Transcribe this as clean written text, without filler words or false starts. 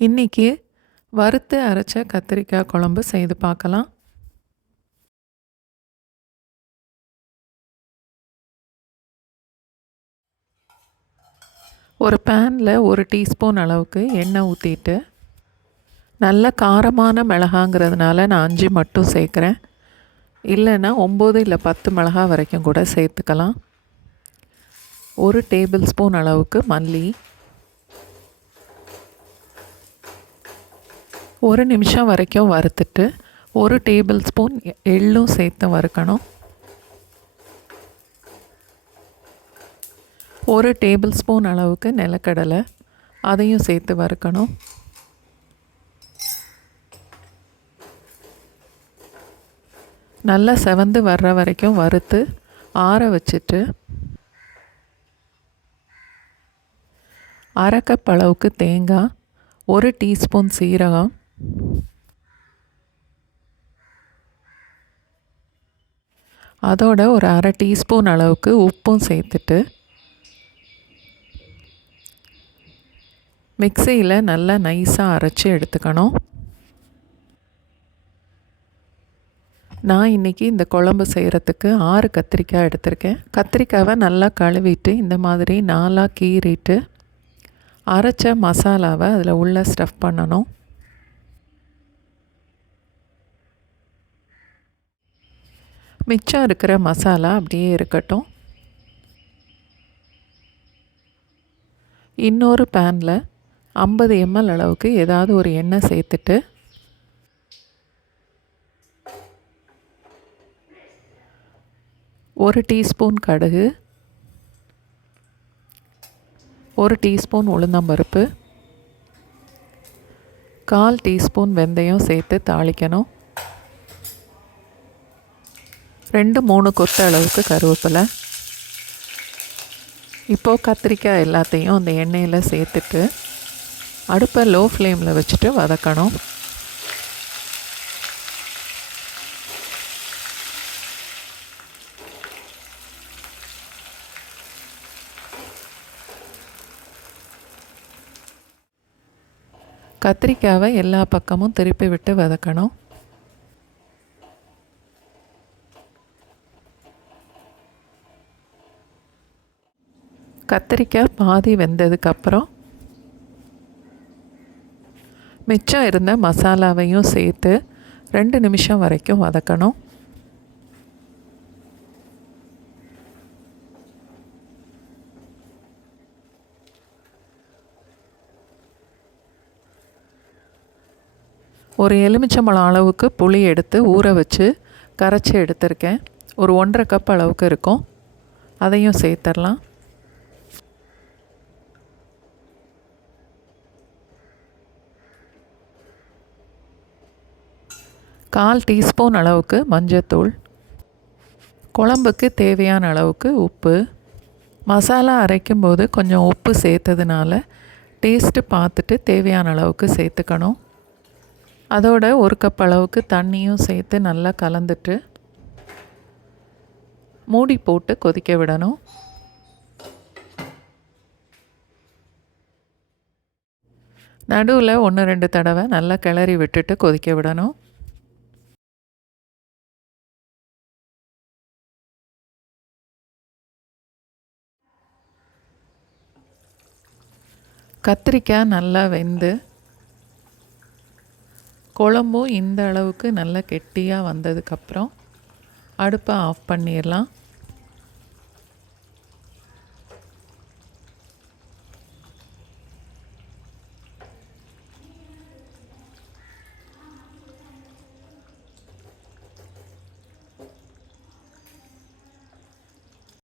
இன்றைக்கி வறுத்து அரைச்ச கத்திரிக்காய் குழம்பு செய்து பார்க்கலாம். ஒரு பேனில் 1 டீஸ்பூன் அளவுக்கு எண்ணெய் ஊற்றிட்டு, நல்ல காரமான மிளகாங்கிறதுனால நான் 5 மட்டும் சேர்க்குறேன். இல்லைன்னா 9 இல்லை 10 மிளகாய் வரைக்கும் கூட சேர்த்துக்கலாம். 1 டேபிள் ஸ்பூன் அளவுக்கு மல்லி, 1 நிமிஷம் வரைக்கும் வறுத்துட்டு 1 டேபிள் ஸ்பூன் எள்ளும் சேர்த்து வறுக்கணும். 1 டேபிள் ஸ்பூன் அளவுக்கு நிலக்கடலை, அதையும் சேர்த்து வறுக்கணும். நல்லா செவந்து வர்ற வரைக்கும் வறுத்து ஆற வச்சுட்டு, 1/2 கப் அளவுக்கு தேங்காய், 1 டீஸ்பூன் சீரகம், அதோட ஒரு 1/2 டீஸ்பூன் அளவுக்கு உப்பும் சேர்த்துட்டு மிக்சியில் நல்லா நைஸாக அரைச்சி எடுத்துக்கணும். நான் இன்றைக்கி இந்த குழம்பு செய்கிறதுக்கு 6 கத்திரிக்காய் எடுத்திருக்கேன். கத்திரிக்காவை நல்லா கழுவிட்டு இந்த மாதிரி 4ஆக கீறிட்டு அரைச்ச மசாலாவை அதில் உள்ள ஸ்டஃப் பண்ணணும். மிச்சம் இருக்கிற மசாலா அப்படியே இருக்கட்டும். இன்னொரு பேனில் 50 ml அளவுக்கு ஏதாவது ஒரு எண்ணெய் சேர்த்துட்டு, ஒரு டீஸ்பூன் கடுகு, 1 டீஸ்பூன் உளுந்தம்பருப்பு, 1/4 டீஸ்பூன் வெந்தயம் சேர்த்து தாளிக்கணும். 2-3 கொத்து அளவுக்கு கருவேப்பிலை. இப்போது கத்திரிக்காய் எல்லாத்தையும் அந்த எண்ணெயில் சேர்த்துட்டு அடுப்பை லோ ஃப்ளேமில் வச்சுட்டு வதக்கணும். கத்திரிக்காவை எல்லா பக்கமும் திருப்பி விட்டு வதக்கணும். கத்திரிக்காய் பாதி வெந்ததுக்கப்புறம் மிச்சம் இருந்த மசாலாவையும் சேர்த்து 2 நிமிஷம் வரைக்கும் வதக்கணும். ஒரு எலுமிச்சம்பழம் அளவுக்கு புளி எடுத்து ஊற வச்சு கரைச்சி எடுத்திருக்கேன். ஒரு 1/2 கப் அளவுக்கு இருக்கும். அதையும் சேர்த்துடலாம். கால் டீஸ்பூன் அளவுக்கு மஞ்சத்தூள், குழம்புக்கு தேவையான அளவுக்கு உப்பு. மசாலா அரைக்கும்போது கொஞ்சம் உப்பு சேர்த்ததுனால டேஸ்ட்டு பார்த்துட்டு தேவையான அளவுக்கு சேர்த்துக்கணும். அதோட 1 கப் அளவுக்கு தண்ணியும் சேர்த்து நல்லா கலந்துட்டு மூடி போட்டு கொதிக்க விடணும். நடுவில் 1-2 தடவை நல்லா கிளறி விட்டுட்டு கொதிக்க விடணும். கத்திரிக்காய் நல்லா வெந்து குழம்பும் இந்த அளவுக்கு நல்லா கெட்டியாக வந்ததுக்கப்புறம் அடுப்பை ஆஃப் பண்ணிடலாம்.